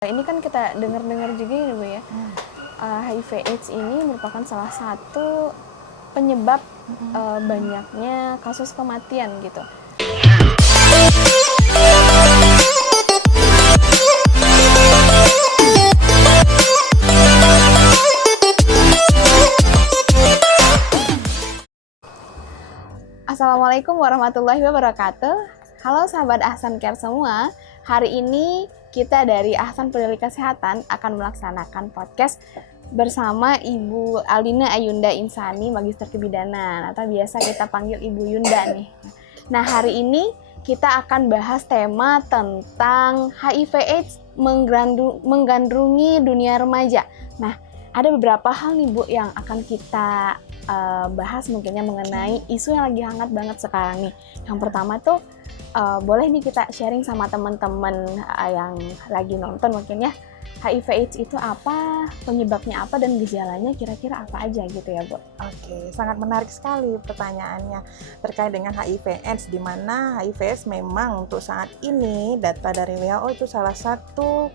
Ini kan kita dengar-dengar juga ya Bu ya, HIV/AIDS ini merupakan salah satu penyebab banyaknya kasus kematian gitu. Assalamualaikum warahmatullahi wabarakatuh. Halo sahabat Ahsan Care semua. Hari ini kita dari Ahsan Peduli Kesehatan akan melaksanakan podcast bersama Ibu Alina Ayunda Insani, Magister Kebidanan, atau biasa kita panggil Ibu Yunda nih. Nah, hari ini kita akan bahas tema tentang HIV/AIDS menggandrungi dunia remaja. Nah, ada beberapa hal nih Bu yang akan kita bahas mungkinnya mengenai isu yang lagi hangat banget sekarang nih. Yang pertama tuh boleh nih kita sharing sama teman-teman yang lagi nonton mungkin ya, HIV/AIDS itu apa, penyebabnya apa, dan gejalanya kira-kira apa aja gitu ya Bu. Oke, sangat menarik sekali pertanyaannya terkait dengan HIV/AIDS, di mana HIV/AIDS memang untuk saat ini data dari WHO itu salah satu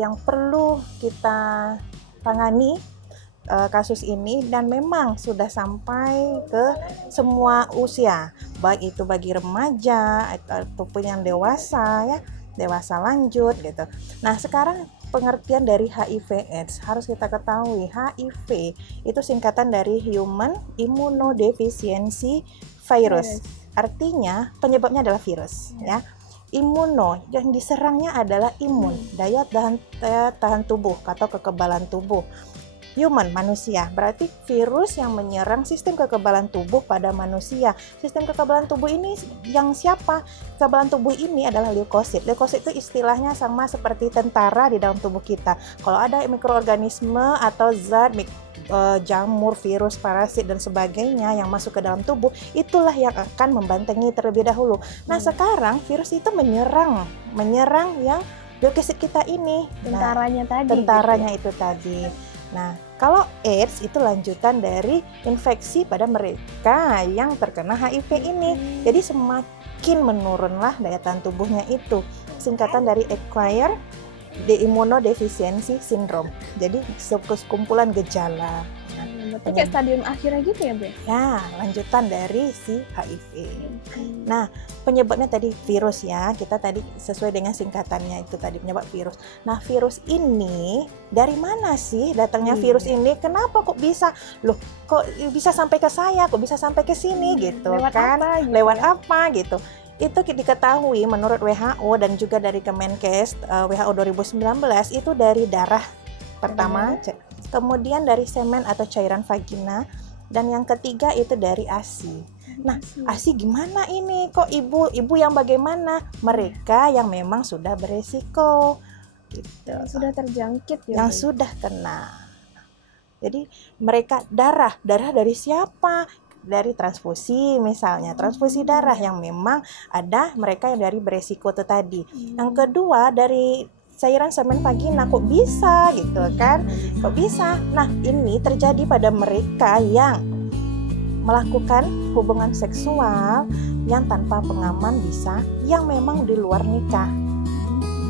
yang perlu kita tangani kasus ini, dan memang sudah sampai ke semua usia, baik itu bagi remaja ataupun yang dewasa ya, dewasa lanjut gitu. Nah, sekarang pengertian dari HIV/AIDS harus kita ketahui, HIV itu singkatan dari Human Immunodeficiency Virus. Artinya penyebabnya adalah virus ya. Imuno, yang diserangnya adalah imun, daya tahan tubuh atau kekebalan tubuh. Human, manusia, berarti virus yang menyerang sistem kekebalan tubuh pada manusia. Sistem kekebalan tubuh ini yang siapa? Kekebalan tubuh ini adalah leukosit. Leukosit itu istilahnya sama seperti tentara di dalam tubuh kita. Kalau ada mikroorganisme atau zat jamur, virus, parasit, dan sebagainya yang masuk ke dalam tubuh, itulah yang akan membentengi terlebih dahulu. Nah, sekarang virus itu menyerang yang leukosit kita ini. Tentaranya itu tadi. Nah, kalau AIDS itu lanjutan dari infeksi pada mereka yang terkena HIV ini. Jadi semakin menurunlah daya tahan tubuhnya itu. Singkatan dari Acquired Immunodeficiency Syndrome. Jadi sekumpulan gejala. Berarti kayak stadium akhirnya gitu ya Bu? Ya, lanjutan dari si HIV. Nah, penyebabnya tadi virus ya. Kita tadi sesuai dengan singkatannya itu tadi, penyebab virus. Nah, virus ini dari mana sih datangnya virus ini? Kenapa kok bisa? Loh, kok bisa sampai ke saya? Kok bisa sampai ke sini gitu lewat kan? Apa, gitu lewat ya? apa gitu? Itu diketahui menurut WHO dan juga dari Kemenkes WHO 2019 itu dari darah pertama. Kemudian dari semen atau cairan vagina, dan yang ketiga itu dari ASI. Nah, ASI gimana ini? Kok ibu yang bagaimana? Mereka yang memang sudah beresiko gitu. Yang sudah terjangkit ya. Yang sudah kena. Jadi mereka darah dari siapa? Dari transfusi misalnya, transfusi darah yang memang ada mereka yang dari beresiko itu tadi. Yang kedua dari cairan semen vagina, kok bisa gitu kan? Kok bisa? Nah, ini terjadi pada mereka yang melakukan hubungan seksual yang tanpa pengaman bisa, yang memang di luar nikah.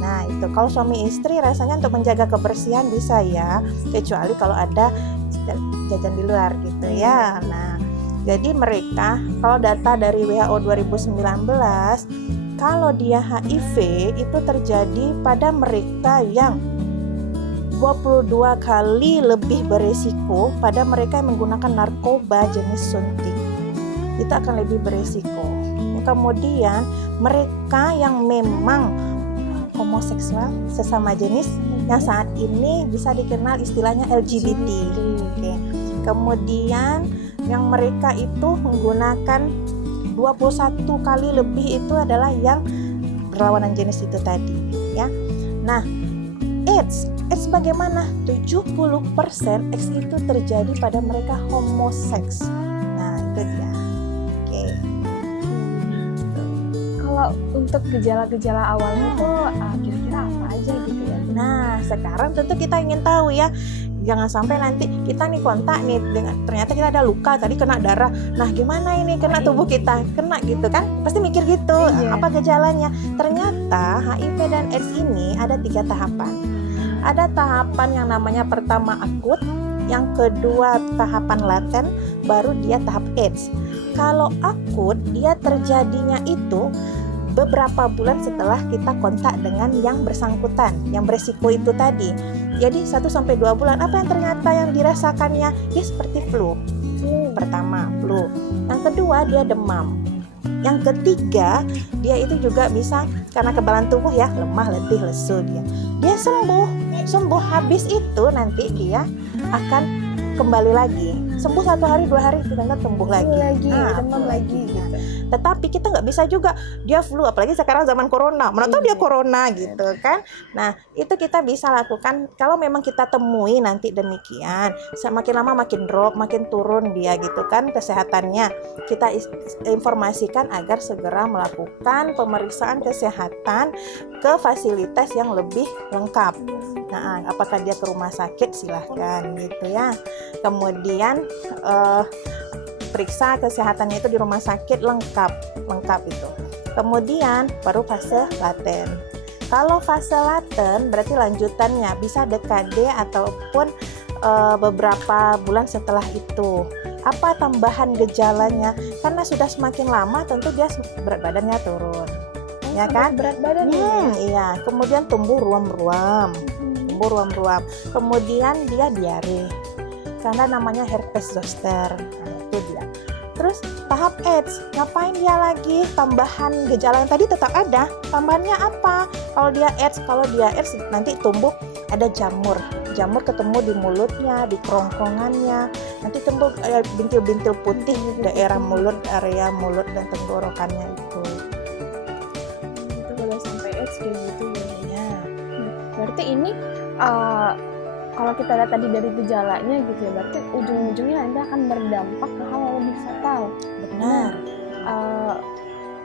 Nah, itu kalau suami istri rasanya untuk menjaga kebersihan bisa ya, kecuali kalau ada jajan di luar gitu ya. Nah, jadi mereka, kalau data dari WHO 2019, kalau dia HIV itu terjadi pada mereka yang 22 kali lebih beresiko pada mereka yang menggunakan narkoba jenis suntik. Itu akan lebih beresiko. Kemudian mereka yang memang homoseksual sesama jenis yang saat ini bisa dikenal istilahnya LGBT. Oke. Kemudian yang mereka itu menggunakan 21 kali lebih itu adalah yang berlawanan jenis itu tadi ya. Nah, AIDS bagaimana? 70% AIDS itu terjadi pada mereka homoseks. Nah, itu dia. Oke. Kalau untuk gejala-gejala awalnya tuh kira-kira apa aja gitu ya? Nah, sekarang tentu kita ingin tahu ya. Jangan sampai nanti kita nih kontak nih ternyata kita ada luka tadi kena darah. Nah, gimana ini kena tubuh kita? Kena gitu kan? Pasti mikir gitu. Iya. Apa gejalanya? Ternyata HIV dan AIDS ini ada 3 tahapan. Ada tahapan yang namanya pertama akut, yang kedua tahapan laten, baru dia tahap AIDS. Kalau akut, dia terjadinya itu beberapa bulan setelah kita kontak dengan yang bersangkutan, yang beresiko itu tadi. Jadi 1-2 bulan, apa yang ternyata yang dirasakannya? Dia seperti flu. Pertama, flu. Yang kedua, dia demam. Yang ketiga, dia itu juga bisa karena kekebalan tubuh ya, lemah, letih, lesu dia. Dia sembuh habis itu nanti dia akan kembali lagi. Sembuh 1 hari 2 hari ternyata sembuh lagi. Demam lagi gitu. Tetapi kita nggak bisa juga dia flu, apalagi sekarang zaman corona. Mana tahu dia corona gitu kan. Nah, itu kita bisa lakukan kalau memang kita temui nanti demikian. Makin lama makin drop, makin turun dia gitu kan kesehatannya. Kita informasikan agar segera melakukan pemeriksaan kesehatan ke fasilitas yang lebih lengkap. Nah, apakah dia ke rumah sakit silahkan gitu ya. Kemudian periksa kesehatannya itu di rumah sakit lengkap itu. Kemudian baru fase laten. Kalau fase laten berarti lanjutannya bisa dekade ataupun beberapa bulan setelah itu. Apa tambahan gejalanya? Karena sudah semakin lama tentu dia berat badannya turun. Ya kan? Berat badan iya. Kemudian tumbuh ruam-ruam. Kemudian dia diare. Karena namanya herpes zoster. Itu dia. Terus tahap AIDS, ngapain dia lagi? Tambahan gejala yang tadi tetap ada. Tambahannya apa? Kalau dia AIDS nanti tumbuh ada jamur ketemu di mulutnya, di kerongkongannya. Nanti tumbuh bintil-bintil putih di daerah mulut, area mulut dan tenggorokannya itu. Itu kalau sampai AIDS kayak gitu ya. Berarti ini kalau kita lihat tadi dari gejalanya gitu ya, berarti ujung-ujungnya nanti akan berdampak ke hal yang lebih fatal. Benar.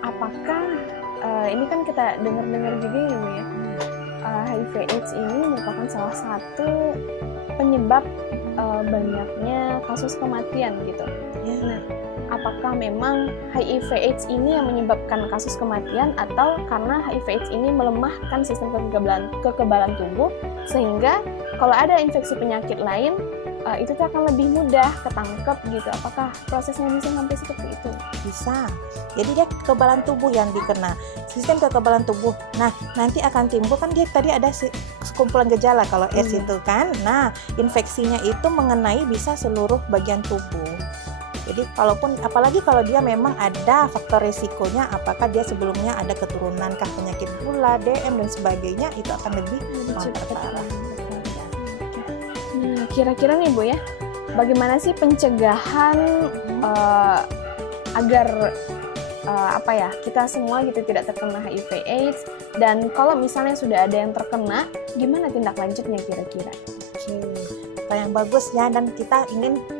Apakah ini kan kita dengar-dengar juga ya, Bu ya, HIV/AIDS ini merupakan salah satu penyebab banyaknya kasus kematian gitu. Ya. Nah, apakah memang HIV/AIDS ini yang menyebabkan kasus kematian atau karena HIV/AIDS ini melemahkan sistem kekebalan tubuh sehingga kalau ada infeksi penyakit lain itu tuh akan lebih mudah ketangkep gitu. Apakah prosesnya bisa sampai seperti itu? Bisa. Jadi dia kekebalan tubuh yang dikena. Sistem kekebalan tubuh. Nah, nanti akan timbul kan dia tadi ada sekumpulan gejala kalau AIDS itu kan. Nah, infeksinya itu mengenai bisa seluruh bagian tubuh. Jadi apalagi kalau dia memang ada faktor resikonya, apakah dia sebelumnya ada keturunan kah penyakit gula, DM dan sebagainya, itu akan lebih memperparah. Nah, kira-kira nih Bu ya, bagaimana sih pencegahan agar kita semua gitu tidak terkena HIV/AIDS, dan kalau misalnya sudah ada yang terkena, gimana tindak lanjutnya kira-kira? Yang bagus ya, dan kita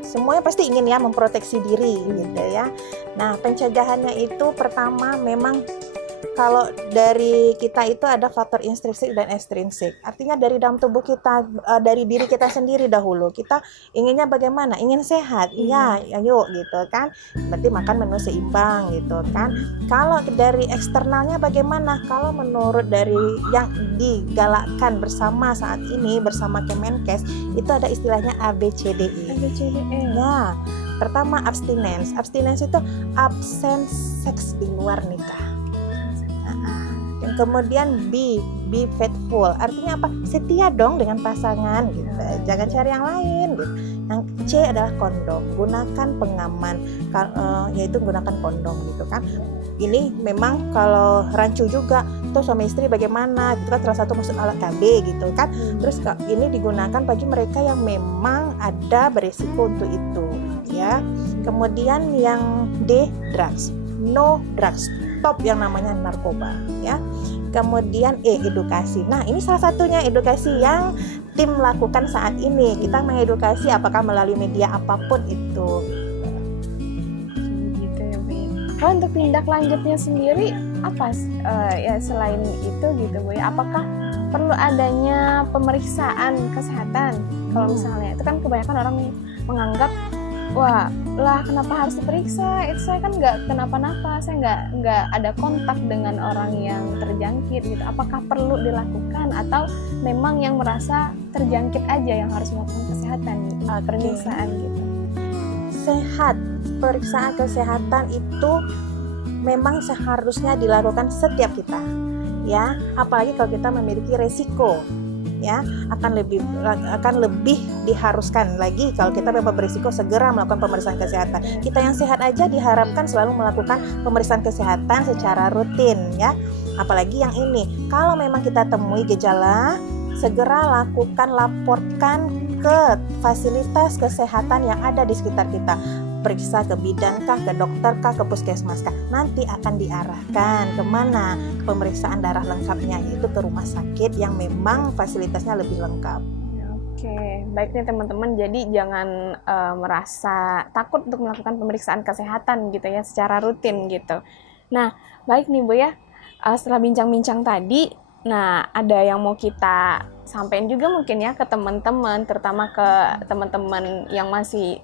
semuanya pasti ingin ya memproteksi diri gitu ya. Nah, pencegahannya itu pertama memang kalau dari kita itu ada faktor intrinsik dan ekstrinsik. Artinya dari dalam tubuh kita, dari diri kita sendiri dahulu. Kita inginnya bagaimana? Ingin sehat. Iya, ayo gitu kan. Berarti makan menu seimbang gitu kan. Kalau dari eksternalnya bagaimana? Kalau menurut dari yang digalakkan bersama saat ini bersama Kemenkes, itu ada istilahnya ABCDE. Ya. Pertama abstinence. Abstinence itu absen seks di luar nikah. Kemudian be faithful, artinya apa? Setia dong dengan pasangan gitu. Jangan cari yang lain gitu. Yang C adalah kondom, gunakan pengaman, yaitu gunakan kondom gitu kan. Ini memang kalau rancu juga tuh suami istri bagaimana gitu kan, salah satu masuk alat KB gitu kan. Terus ini digunakan bagi mereka yang memang ada beresiko untuk itu ya. Kemudian yang D, drugs, no drugs, stop yang namanya narkoba ya. Kemudian edukasi. Nah, ini salah satunya edukasi yang tim lakukan saat ini. Kita mengedukasi apakah melalui media apapun itu. Gitu ya, Bu. Kalau untuk tindak lanjutnya sendiri apa ya selain itu gitu, Bu ya? Apakah perlu adanya pemeriksaan kesehatan? Kalau misalnya itu kan kebanyakan orang menganggap wah lah kenapa harus diperiksa? Itu saya kan nggak kenapa-napa, saya nggak ada kontak dengan orang yang terjangkit gitu. Apakah perlu dilakukan atau memang yang merasa terjangkit aja yang harus melakukan kesehatan, pemeriksaan gitu? Sehat, pemeriksaan kesehatan itu memang seharusnya dilakukan setiap kita, ya. Apalagi kalau kita memiliki resiko, ya, akan lebih diharuskan lagi kalau kita memang berisiko segera melakukan pemeriksaan kesehatan. Kita yang sehat aja diharapkan selalu melakukan pemeriksaan kesehatan secara rutin, ya. Apalagi yang ini, kalau memang kita temui gejala, segera laporkan ke fasilitas kesehatan yang ada di sekitar kita. Periksa ke bidan kah, ke dokter kah, ke puskesmas kah. Nanti akan diarahkan kemana pemeriksaan darah lengkapnya, yaitu ke rumah sakit yang memang fasilitasnya lebih lengkap. Oke, baik nih teman-teman. Jadi jangan merasa takut untuk melakukan pemeriksaan kesehatan gitu ya, secara rutin gitu. Nah, baik nih Bu ya. Setelah bincang-bincang tadi, nah ada yang mau kita sampaikan juga mungkin ya ke teman-teman, terutama ke teman-teman yang masih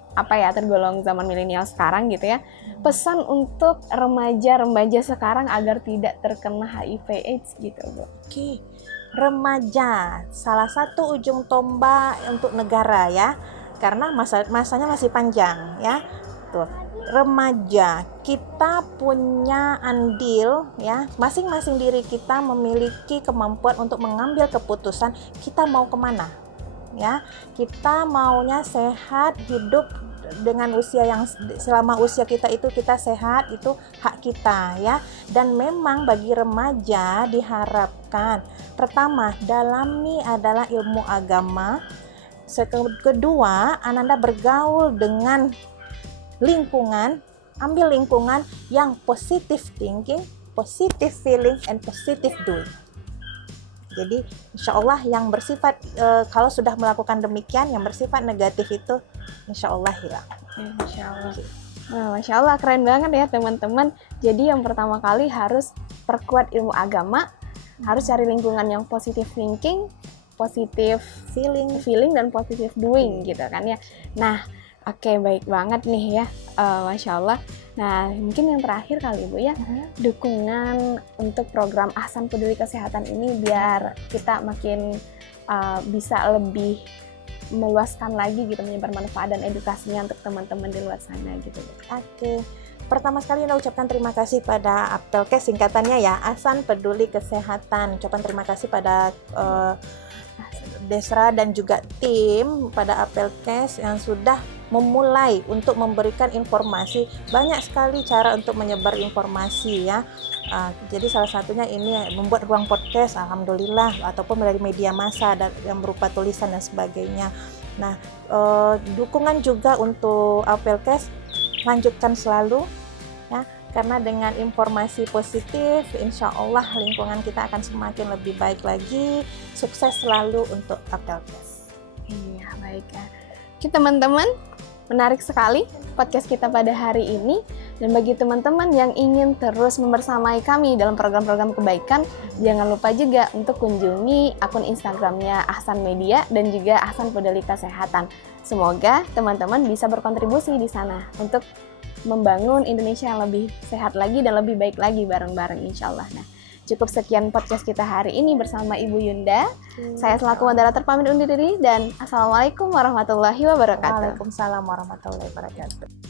tergolong zaman milenial sekarang gitu ya. Pesan untuk remaja-remaja sekarang agar tidak terkena HIV/AIDS gitu Bu. Oke. Remaja, salah satu ujung tombak untuk negara ya, karena masanya masih panjang ya. Tuh, remaja, kita punya andil ya, masing-masing diri kita memiliki kemampuan untuk mengambil keputusan kita mau kemana ya. Kita maunya sehat, hidup dengan usia yang selama usia kita itu kita sehat, itu hak kita ya. Dan memang bagi remaja diharapkan pertama dalami adalah ilmu agama. Kedua, Ananda bergaul dengan lingkungan, ambil lingkungan yang positive thinking, positive feeling, and positive doing. Jadi insya Allah yang bersifat kalau sudah melakukan demikian, yang bersifat negatif itu insya Allah hilang. Insya Allah. Nah, Masya Allah keren banget ya teman-teman. Jadi yang pertama kali harus perkuat ilmu agama, harus cari lingkungan yang positive thinking, positive feeling dan positive doing gitu kan ya. Nah, oke, baik banget nih ya, Masya Allah. Nah, mungkin yang terakhir kali Bu ya, dukungan untuk program Ahsan Peduli Kesehatan ini biar kita makin bisa lebih meluaskan lagi gitu, menyebar manfaat dan edukasinya untuk teman-teman di luar sana gitu. Oke. Pertama sekali Anda ucapkan terima kasih pada Apelkes, singkatannya ya, Ahsan Peduli Kesehatan. Ucapan terima kasih pada Desra dan juga tim pada Apelkes yang sudah memulai untuk memberikan informasi. Banyak sekali cara untuk menyebar informasi ya. Jadi salah satunya ini membuat ruang podcast, alhamdulillah, ataupun dari media massa yang berupa tulisan dan sebagainya. Nah, dukungan juga untuk Apelkes, lanjutkan selalu ya, karena dengan informasi positif insya Allah lingkungan kita akan semakin lebih baik lagi. Sukses selalu untuk Apelkes. Iya, baik ya. Oke teman-teman, menarik sekali podcast kita pada hari ini. Dan bagi teman-teman yang ingin terus membersamai kami dalam program-program kebaikan, jangan lupa juga untuk kunjungi akun Instagramnya Ahsan Media dan juga Ahsan Peduli Kesehatan. Semoga teman-teman bisa berkontribusi di sana untuk membangun Indonesia yang lebih sehat lagi dan lebih baik lagi bareng-bareng insya Allah. Nah, cukup sekian podcast kita hari ini bersama Ibu Yunda. Saya selaku moderator pamit undur diri dan Assalamualaikum warahmatullahi wabarakatuh. Waalaikumsalam warahmatullahi wabarakatuh.